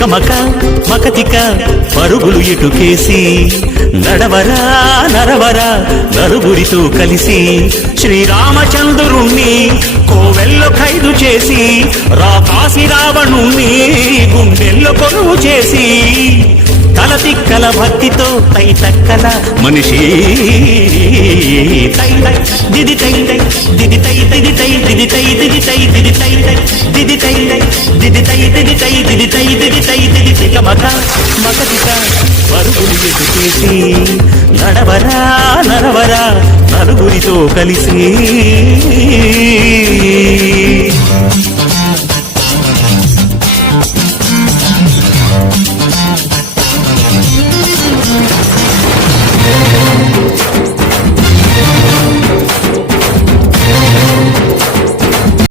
తికమక మకతిక పరుగులు ఇటుకేసి నడవరా నరవరా నలుగురితో కలిసి శ్రీరామచంద్రుణ్ణి కోవెల్లో ఖైదు చేసి రాకాసి రావణుణ్ణి గుండెల్లో కొలువు చేసి తల తిక్కల భక్తితో తై తక్కల మనిషి తై తై దిది తై తై దిది తై దిది తై దిది తై దిది తై దిది తై తై దిది తై తై దిది తై దిది తై దిది తై దిది తై దిది తికమక మకతిక పరుగులు ఎదుకేసి నడవరా నరవరా నలుగురితో కలిసి